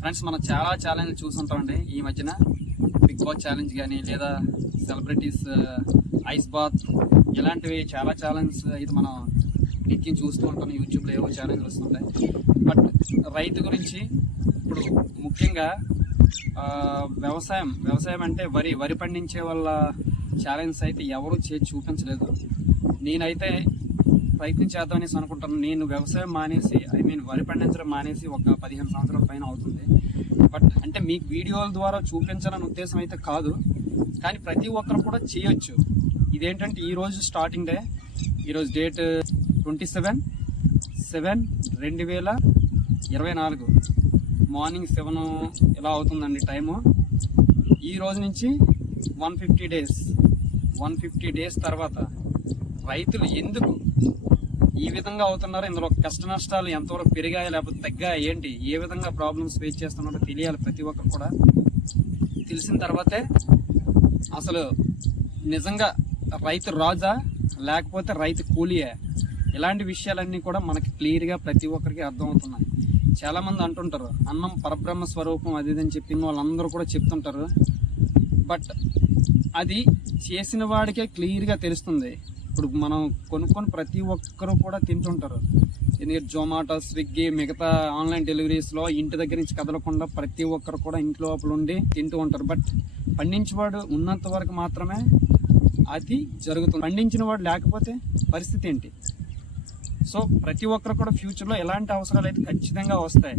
Friends మనం చాలా challenge చూస్తుంటామండి ఈ మధ్యన. బిగ్ బాస్ ఛాలెంజ్ కానీ లేదా సెలబ్రిటీస్ ఐస్ బాత్ ఇలాంటివి చాలా ఛాలెంజ్ అయితే మనం నిత్యం చూస్తూ ఉంటాం. యూట్యూబ్లో ఏవో ఛాలెంజ్లు వస్తుంటాయి. బట్ రైతు గురించి ఇప్పుడు ముఖ్యంగా వ్యవసాయం అంటే వరి పండించే వాళ్ళ ఛాలెంజ్ అయితే ఎవరు చేసి చూపించలేదు. నేనైతే ప్రయత్నం చేద్దామనేసి అనుకుంటాను. నేను వ్యవసాయం మానేసి వరి పండించడం మానేసి ఒక 15 సంవత్సరాల పైన అవుతుంది. బట్ అంటే మీకు వీడియోల ద్వారా చూపించాలని ఉద్దేశం అయితే కాదు, కానీ ప్రతి ఒక్కరు కూడా చేయొచ్చు. ఇదేంటంటే ఈరోజు స్టార్టింగ్ డే, ఈరోజు డేట్ 27/7/2024 మార్నింగ్ 7 ఇలా అవుతుందండి టైము. ఈ రోజు నుంచి 150 డేస్ తర్వాత రైతులు ఎందుకు ఈ విధంగా అవుతున్నారు, ఇందులో కష్ట నష్టాలు ఎంతవరకు పెరిగాయి లేకపోతే తగ్గాయి, ఏంటి ఏ విధంగా ప్రాబ్లమ్స్ ఫేస్ చేస్తున్నారో తెలియాలి ప్రతి ఒక్కరు కూడా. తెలిసిన తర్వాతే అసలు నిజంగా రైతు రాజా లేకపోతే రైతు కూలియే, ఇలాంటి విషయాలన్నీ కూడా మనకి క్లియర్గా ప్రతి ఒక్కరికి అర్థమవుతున్నాయి. చాలామంది అంటుంటారు అన్నం పరబ్రహ్మ స్వరూపం అది ఇదని చెప్పిన వాళ్ళందరూ కూడా చెప్తుంటారు. బట్ అది చేసిన వాడికే క్లియర్గా తెలుస్తుంది. ఇప్పుడు మనం కొనుక్కొని ప్రతి ఒక్కరు కూడా తింటుంటారు. ఎందుకంటే జొమాటో, స్విగ్గీ, మిగతా ఆన్లైన్ డెలివరీస్లో ఇంటి దగ్గర నుంచి కదలకుండా ప్రతి ఒక్కరు కూడా ఇంట్లో లోపల ఉండి తింటూ ఉంటారు. బట్ పండించేవాడు ఉన్నంత వరకు మాత్రమే అది జరుగుతుంది. పండించిన వాడు లేకపోతే పరిస్థితి ఏంటి? సో ప్రతి ఒక్కరు కూడా ఫ్యూచర్లో ఎలాంటి అవసరాలు అయితే ఖచ్చితంగా వస్తాయి.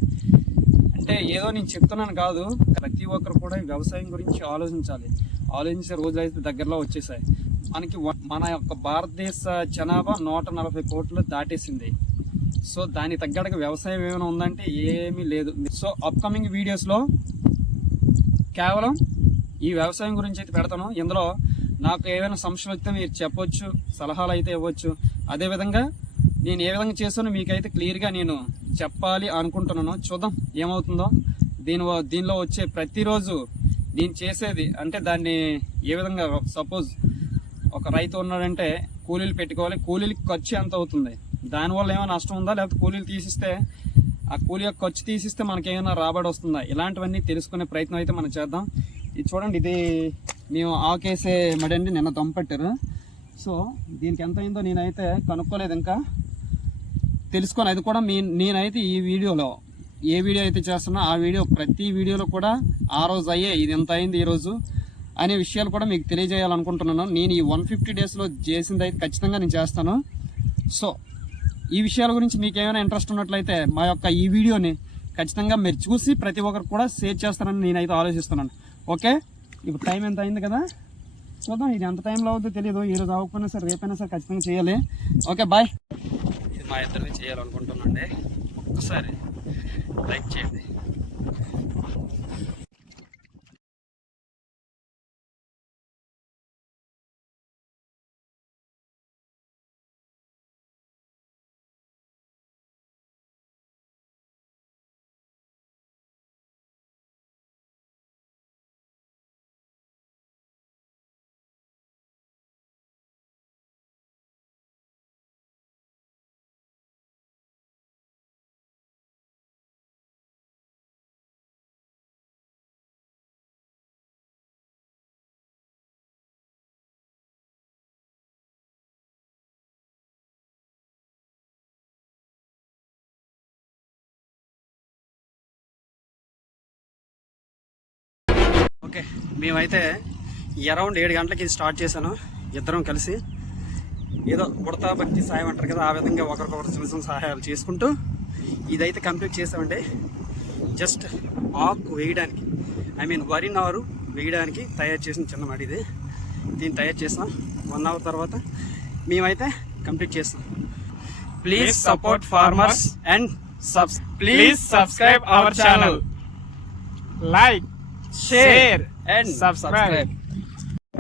అంటే ఏదో నేను చెప్తున్నాను కాదు, ప్రతి ఒక్కరు కూడా వ్యవసాయం గురించి ఆలోచించే రోజులు అయితే దగ్గరలో వచ్చేసాయి. మన యొక్క భారతదేశ జనాభా 140 కోట్లు దాటేసింది. సో దాని తగ్గట్టుగా వ్యవసాయం ఏమైనా ఉందంటే ఏమీ లేదు. సో అప్కమింగ్ వీడియోస్లో కేవలం ఈ వ్యవసాయం గురించి అయితే పెడతాను. ఇందులో నాకు ఏమైనా సమస్యలు వస్తే మీరు చెప్పొచ్చు, సలహాలు అయితే ఇవ్వచ్చు. అదేవిధంగా నేను ఏ విధంగా చేస్తానో మీకైతే క్లియర్గా నేను చెప్పాలి అనుకుంటున్నాను. చూద్దాం ఏమవుతుందో. దీనిలో వచ్చే ప్రతిరోజు నేను చేసేది అంటే దాన్ని ఏ విధంగా, సపోజ్ ఒక రైతు ఉన్నాడంటే కూలీలు పెట్టుకోవాలి, కూలీలకి ఖర్చు ఎంత అవుతుంది, దానివల్ల ఏమైనా నష్టం ఉందా, లేకపోతే కూలీలు తీసిస్తే ఆ కూలీ యొక్క ఖర్చు తీసిస్తే మనకి ఏమైనా రాబడి వస్తుందా, ఇలాంటివన్నీ తెలుసుకునే ప్రయత్నం అయితే మనం చేద్దాం. ఇది చూడండి, ఇది మేము ఆకేసే మడి అండి, నిన్న దొంపట్టారు. సో దీనికి ఎంత అయిందో నేనైతే కనుక్కోలేదు, ఇంకా తెలుసుకొని అది కూడా నేనైతే ఈ వీడియోలో ఏ వీడియో అయితే చేస్తున్నా ఆ వీడియో ప్రతి వీడియోలో కూడా ఆ రోజు అయ్యే ఇది ఎంత అయింది ఈరోజు అనే విషయాలు కూడా మీకు తెలియజేయాలనుకుంటున్నాను. నేను ఈ 150 డేస్లో చేసింది అయితే ఖచ్చితంగా నేను చేస్తాను. సో ఈ విషయాల గురించి మీకు ఏమైనా ఇంట్రెస్ట్ ఉన్నట్లయితే మా యొక్క ఈ వీడియోని ఖచ్చితంగా మీరు చూసి ప్రతి ఒక్కరు కూడా షేర్ చేస్తానని నేనైతే ఆలోచిస్తున్నాను. ఓకే, ఇప్పుడు టైం ఎంత అయింది కదా, చూద్దాం. ఇది ఎంత టైంలో అవుతుందో తెలియదు. ఈరోజు అవ్వకపోయినా సరే రేపైనా సరే ఖచ్చితంగా చేయాలి. Okay, bye. ఇది మా ఇద్దరిని చేయాలనుకుంటున్నాండి. ఒక్కసారి లైక్ చేయండి. ఓకే, మేమైతే అరౌండ్ 7 గంటలకి ఇది స్టార్ట్ చేశాను. ఇద్దరం కలిసి ఏదో ఉడతా భక్తి సాయం అంటారు కదా, ఆ విధంగా ఒకరికొకరు చిన్న చిన్న సహాయాలు చేసుకుంటూ ఇదైతే కంప్లీట్ చేసామండి. జస్ట్ ఆకు వేయడానికి, వరి నారు వేయడానికి తయారు చేసిన చిన్న మడి ఇది. దీన్ని తయారు చేసాం. 1 అవర్ తర్వాత మేమైతే కంప్లీట్ చేస్తాం. Please support farmers and Please subscribe our channel. Like, share and subscribe.